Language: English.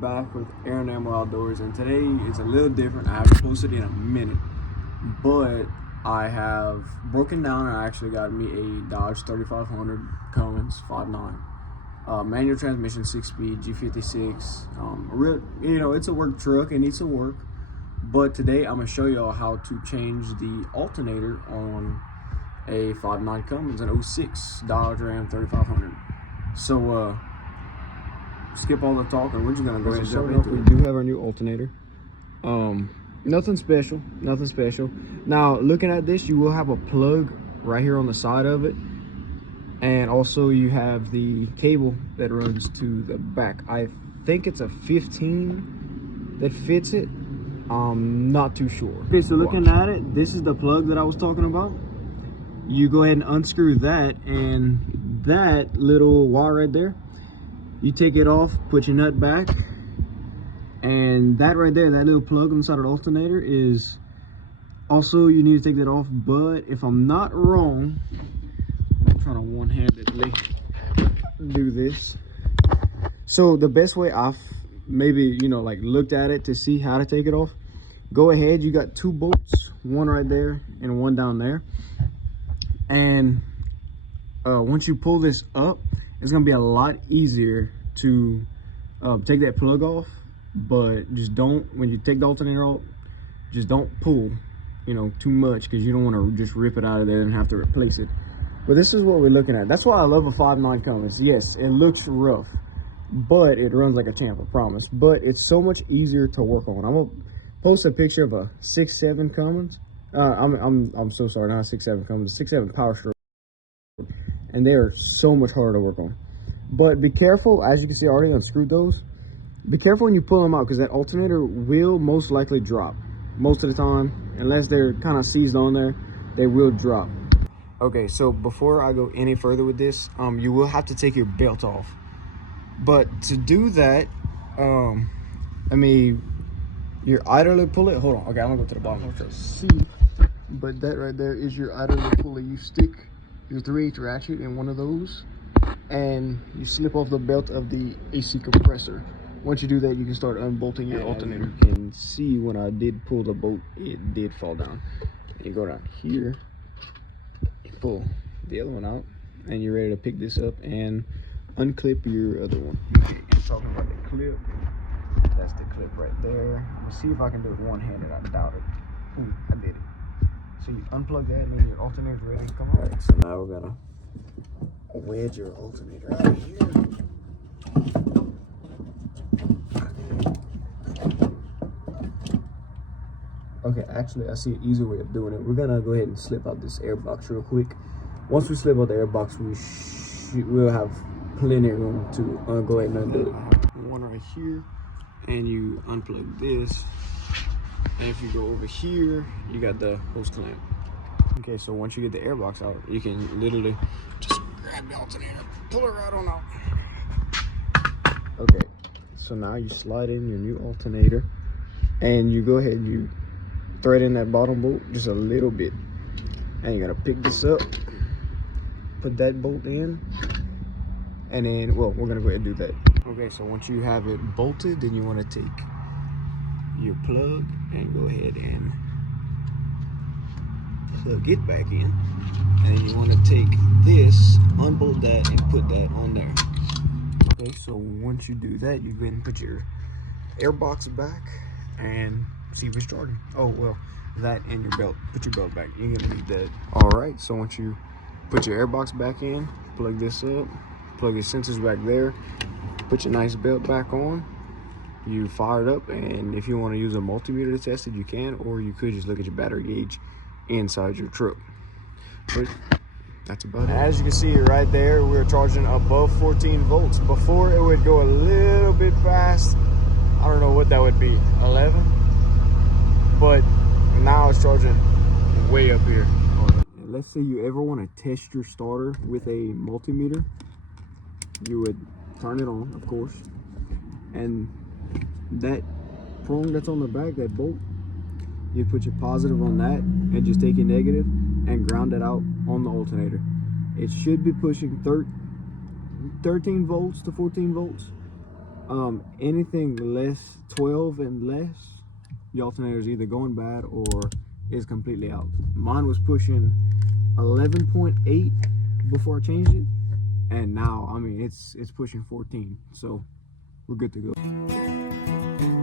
back with Arrow&Ammo Outdoors, and today is a little different. I haven't posted in a minute, but I have broken down and I actually got me a Dodge 3500 Cummins 5.9 manual transmission, 6-speed G56. It's a work truck. It needs some work, but today I'm gonna show y'all how to change the alternator on a 5.9 Cummins, an 06 Dodge Ram 3500. So skip all the talk and we're just gonna go ahead and jump into it. We do have our new alternator. Nothing special. Now, looking at this, you will have a plug right here on the side of it, and also you have the cable that runs to the back. I think it's a 15 that fits it. I'm not too sure. Okay, so looking at it, this is the plug that I was talking about. You go ahead and unscrew that, and that little wire right there, you take it off, put your nut back, and that right there, that little plug on the side of the alternator is also, you need to take that off. But if I'm not wrong, I'm trying to one-handedly do this. So the best way I've maybe, like looked at it to see how to take it off, go ahead, you got two bolts, one right there and one down there. And once you pull this up, it's gonna be a lot easier to take that plug off. But just don't, when you take the alternator out, just don't pull too much, because you don't want to just rip it out of there and have to replace it. But this is what we're looking at. That's why I love a 5.9 Cummins. Yes, it looks rough, but it runs like a champ, I promise. But it's so much easier to work on. I'm gonna post a picture of a 6.7 Cummins. I'm so sorry, not a 6.7 Cummins, a 6.7 Power Stroke, and they are so much harder to work on. But be careful, as you can see, I already unscrewed those. Be careful when you pull them out, because that alternator will most likely drop. Most of the time, unless they're kind of seized on there, they will drop. Okay, so before I go any further with this, you will have to take your belt off. But to do that, you're idler pulley. Hold on, okay, I'm gonna go to the bottom. Okay, see, but that right there is your idler pulley. You stick your 3/8 ratchet in one of those, and you slip off the belt of the AC compressor. Once you do that, you can start unbolting your alternator. You can see when I did pull the bolt, it did fall down. And you go down here, you pull the other one out, and you're ready to pick this up and unclip your other one. Okay, you're talking about the clip. That's the clip right there. Let's see if I can do it one-handed. I doubt it. Ooh, I did it. So you unplug that, and then your alternator's ready to come out. Alright, so now we're gonna wedge your alternator out of here. Okay, actually, I see an easier way of doing it. We're gonna go ahead and slip out this air box real quick. Once we slip out the air box, we'll have plenty of room to go ahead and undo it. One right here, and you unplug this. And if you go over here, you got the hose clamp. Okay, so once you get the air box out, you can literally just grab the alternator, pull it right on out. Okay, so now you slide in your new alternator, and you go ahead and you thread in that bottom bolt just a little bit, and you gotta pick this up, put that bolt in, and then, well, we're gonna go ahead and do that. Okay, so once you have it bolted, then you want to take your plug and go ahead and plug it back in, and then you want to take this, unbolt that, and put that on there. Okay, so once you do that, you go ahead and put your air box back and see if it's starting. Oh, well, that and your belt. Put your belt back. You're gonna need that. All right, so once you put your air box back in, plug this up, plug your sensors back there, put your nice belt back on, you fire it up, and if you want to use a multimeter to test it, you can, or you could just look at your battery gauge inside your truck. But that's about it. As you can see right there, we're charging above 14 volts. Before, it would go a little bit fast. I don't know what that would be, 11? But now it's charging way up here. Let's say you ever want to test your starter with a multimeter, you would turn it on, of course, and that prong that's on the back, that bolt, you put your positive on that and just take your negative and ground it out on the alternator. It should be pushing 13 volts to 14 volts. Anything less 12 and less, the alternator is either going bad or is completely out. Mine was pushing 11.8 before I changed it, and now I mean it's pushing 14, so we're good to go.